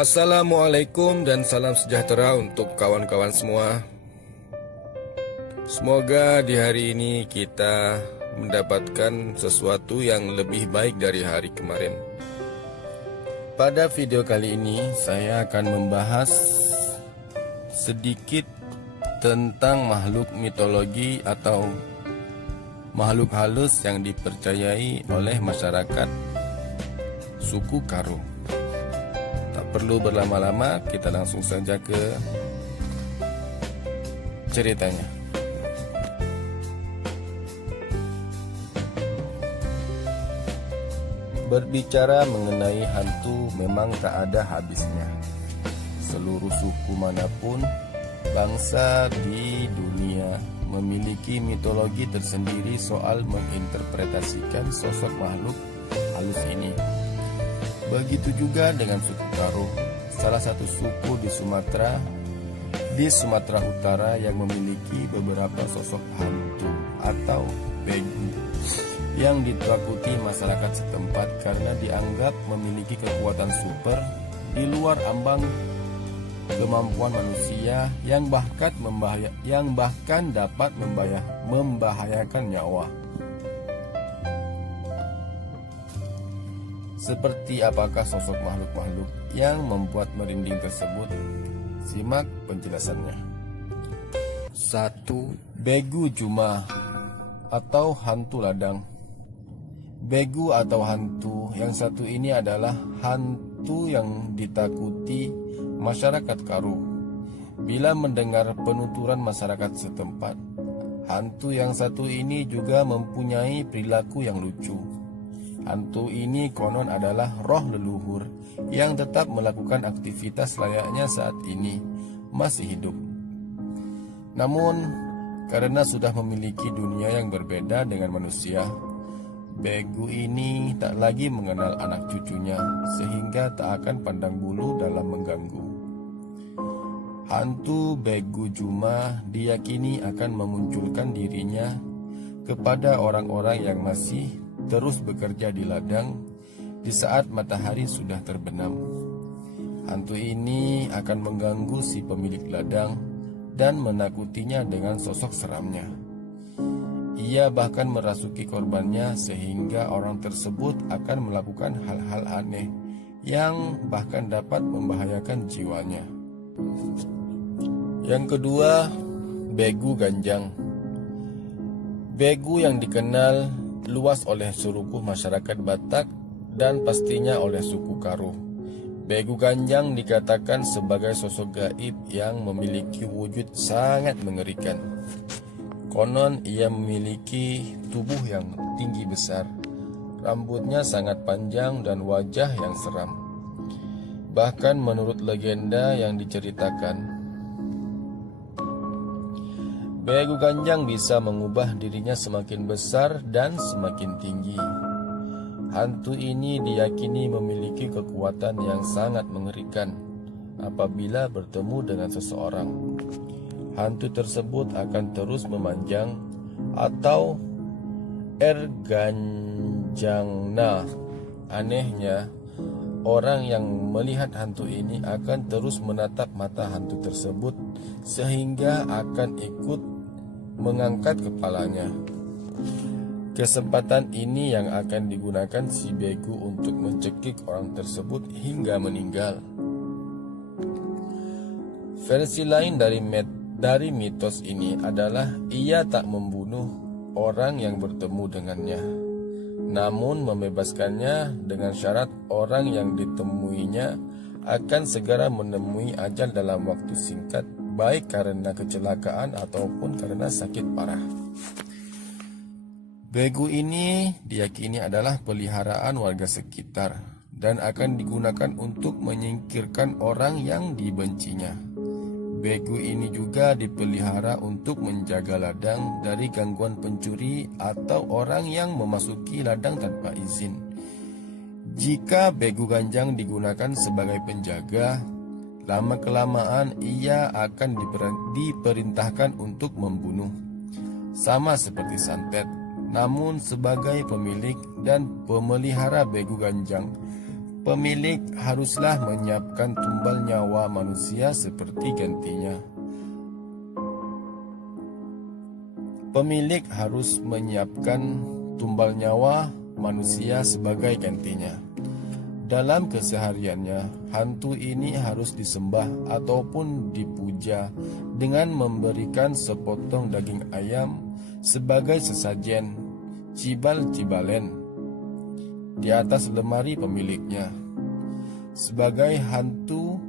Assalamualaikum dan salam sejahtera untuk kawan-kawan semua. Semoga di hari ini kita mendapatkan sesuatu yang lebih baik dari hari kemarin. Pada video kali ini saya akan membahas sedikit tentang makhluk mitologi atau makhluk halus yang dipercayai oleh masyarakat suku Karo. Tak perlu berlama-lama, kita langsung saja ke ceritanya. Berbicara mengenai hantu memang tak ada habisnya. Seluruh suku manapun, bangsa di dunia memiliki mitologi tersendiri soal menginterpretasikan sosok makhluk halus ini. Begitu juga dengan suku Karo, salah satu suku di Sumatera Utara yang memiliki beberapa sosok hantu atau begu yang ditakuti masyarakat setempat karena dianggap memiliki kekuatan super di luar ambang kemampuan manusia yang bahkan dapat membahayakan nyawa. Seperti apakah sosok makhluk-makhluk yang membuat merinding tersebut? Simak penjelasannya. 1. Begu Juma atau hantu ladang. Begu atau hantu yang satu ini adalah hantu yang ditakuti masyarakat Karo. Bila mendengar penuturan masyarakat setempat, hantu yang satu ini juga mempunyai perilaku yang lucu. Hantu ini konon adalah roh leluhur yang tetap melakukan aktivitas layaknya saat ini masih hidup. Namun, karena sudah memiliki dunia yang berbeda dengan manusia, begu ini tak lagi mengenal anak cucunya sehingga tak akan pandang bulu dalam mengganggu. Hantu begu Juma diyakini akan memunculkan dirinya kepada orang-orang yang masih terus bekerja di ladang di saat matahari sudah terbenam. Hantu ini akan mengganggu si pemilik ladang dan menakutinya dengan sosok seramnya. Ia bahkan merasuki korbannya sehingga orang tersebut akan melakukan hal-hal aneh yang bahkan dapat membahayakan jiwanya. Yang kedua, begu ganjang. Begu yang dikenal luas oleh seluruh masyarakat Batak dan pastinya oleh suku Karo. Begu ganjang dikatakan sebagai sosok gaib yang memiliki wujud sangat mengerikan. Konon ia memiliki tubuh yang tinggi besar, rambutnya sangat panjang dan wajah yang seram. Bahkan menurut legenda yang diceritakan, begu ganjang bisa mengubah dirinya semakin besar dan semakin tinggi. Hantu ini diyakini memiliki kekuatan yang sangat mengerikan apabila bertemu dengan seseorang. Hantu tersebut akan terus memanjang atau erganjangna. Anehnya, orang yang melihat hantu ini akan terus menatap mata hantu tersebut sehingga akan ikut mengangkat kepalanya. Kesempatan ini yang akan digunakan si begu untuk mencekik orang tersebut hingga meninggal. Versi lain dari mitos ini adalah ia tak membunuh orang yang bertemu dengannya, namun membebaskannya dengan syarat orang yang ditemuinya akan segera menemui ajal dalam waktu singkat, baik karena kecelakaan ataupun karena sakit parah. Begu ini diyakini adalah peliharaan warga sekitar dan akan digunakan untuk menyingkirkan orang yang dibencinya. Begu ini juga dipelihara untuk menjaga ladang dari gangguan pencuri atau orang yang memasuki ladang tanpa izin. Jika begu ganjang digunakan sebagai penjaga, lama-kelamaan ia akan diperintahkan untuk membunuh. Sama seperti santet, namun sebagai pemilik dan pemelihara begu ganjang, Pemilik haruslah menyiapkan tumbal nyawa manusia seperti gantinya. Pemilik harus menyiapkan tumbal nyawa manusia sebagai gantinya. Dalam kesehariannya, hantu ini harus disembah ataupun dipuja dengan memberikan sepotong daging ayam sebagai sesajen cibal-cibalen di atas lemari pemiliknya. Sebagai hantu,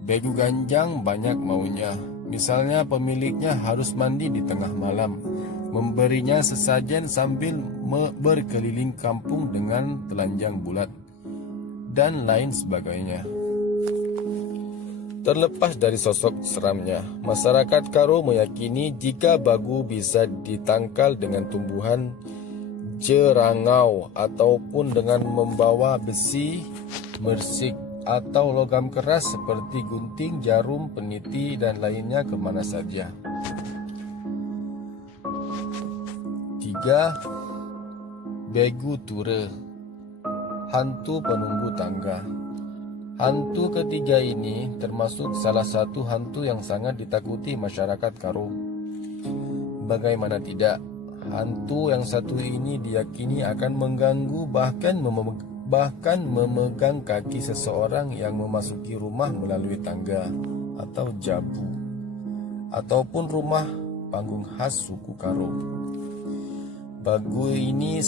begu ganjang banyak maunya. Misalnya pemiliknya harus mandi di tengah malam, memberinya sesajen sambil berkeliling kampung dengan telanjang bulat, dan lain sebagainya. Terlepas dari sosok seramnya, masyarakat Karo meyakini jika bagu bisa ditangkal dengan tumbuhan jerangau ataupun dengan membawa besi, mersik, atau logam keras seperti gunting, jarum, peniti, dan lainnya kemana saja. 3. Begu Ture, hantu penunggu tangga. Hantu ketiga ini termasuk salah satu hantu yang sangat ditakuti masyarakat Karo. Bagaimana tidak, hantu yang satu ini diyakini akan mengganggu bahkan memegang kaki seseorang yang memasuki rumah melalui tangga atau jabu, ataupun rumah panggung khas suku Karo. Bagu ini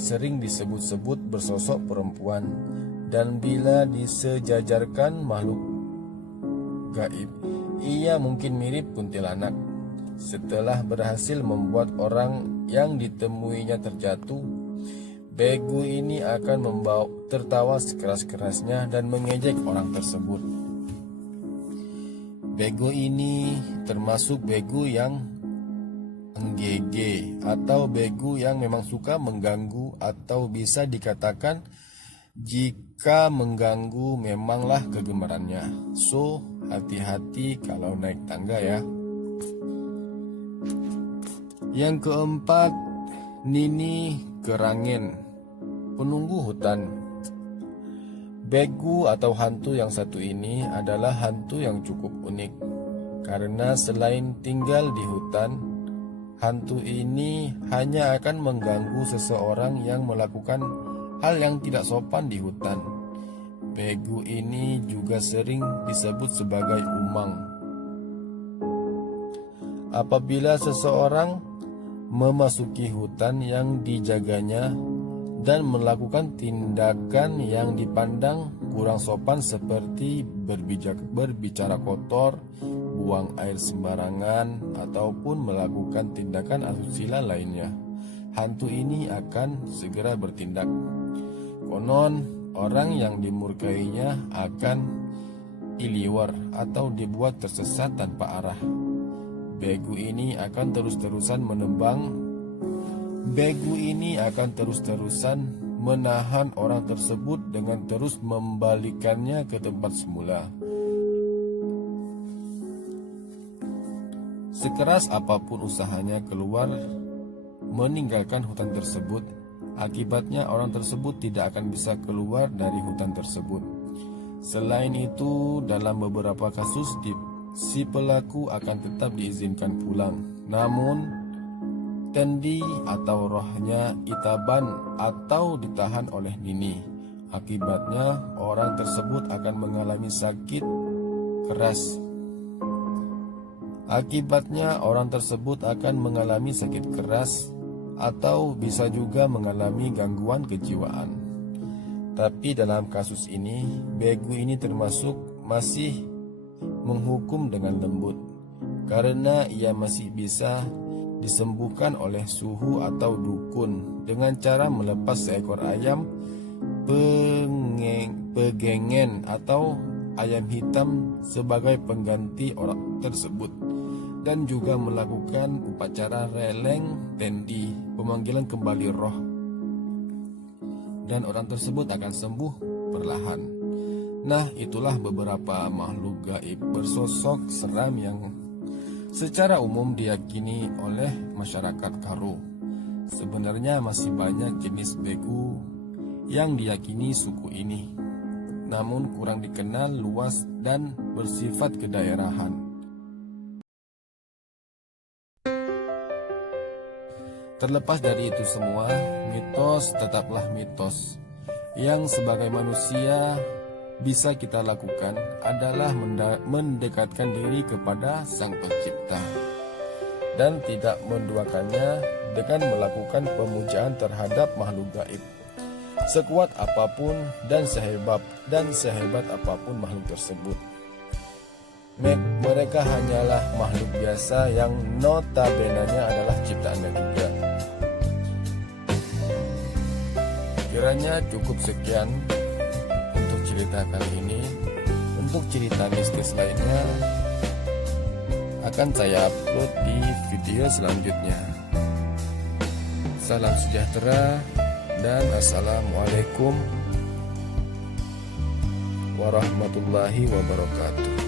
sering disebut-sebut bersosok perempuan, dan bila disejajarkan makhluk gaib, ia mungkin mirip kuntilanak. Setelah berhasil membuat orang yang ditemuinya terjatuh, begu ini akan tertawa sekeras-kerasnya dan mengejek orang tersebut. Begu ini termasuk begu yang enggege atau begu yang memang suka mengganggu, atau bisa dikatakan jika mengganggu memanglah kegemarannya. So, hati-hati kalau naik tangga ya. Yang keempat, Nini Kerangin, penunggu hutan. Begu atau hantu yang satu ini adalah hantu yang cukup unik, karena selain tinggal di hutan, hantu ini hanya akan mengganggu seseorang yang melakukan hal yang tidak sopan di hutan. Begu ini juga sering disebut sebagai umang. Apabila seseorang memasuki hutan yang dijaganya dan melakukan tindakan yang dipandang kurang sopan seperti berbicara kotor, buang air sembarangan, ataupun melakukan tindakan asusila lainnya, hantu ini akan segera bertindak. Konon, orang yang dimurkainya akan iliwar atau dibuat tersesat tanpa arah. Begu ini akan terus-terusan menahan orang tersebut dengan terus membalikannya ke tempat semula. Sekeras apapun usahanya keluar meninggalkan hutan tersebut, akibatnya orang tersebut tidak akan bisa keluar dari hutan tersebut. Selain itu, dalam beberapa kasus si pelaku akan tetap diizinkan pulang, namun tendi atau rohnya itaban atau ditahan oleh Nini. Akibatnya orang tersebut akan mengalami sakit keras atau bisa juga mengalami gangguan kejiwaan. Tapi dalam kasus ini, begu ini termasuk masih menghukum dengan lembut, karena ia masih bisa disembuhkan oleh suhu atau dukun dengan cara melepas seekor ayam pegengen atau ayam hitam sebagai pengganti orang tersebut, dan juga melakukan upacara releng tendi, pemanggilan kembali roh, dan orang tersebut akan sembuh perlahan. Nah, itulah beberapa makhluk gaib bersosok seram yang secara umum diyakini oleh masyarakat Karo. Sebenarnya masih banyak jenis begu yang diyakini suku ini, namun kurang dikenal luas dan bersifat kedaerahan. Terlepas dari itu semua, mitos tetaplah mitos. Yang sebagai manusia bisa kita lakukan adalah mendekatkan diri kepada Sang Pencipta dan tidak menduakannya dengan melakukan pemujaan terhadap makhluk gaib. Sekuat apapun dan sehebat apapun makhluk tersebut, mereka hanyalah makhluk biasa yang notabene-nya adalah ciptaannya juga. Kiranya cukup sekian untuk cerita kali ini. Untuk cerita mistis lainnya akan saya upload di video selanjutnya. Salam sejahtera dan assalamualaikum warahmatullahi wabarakatuh.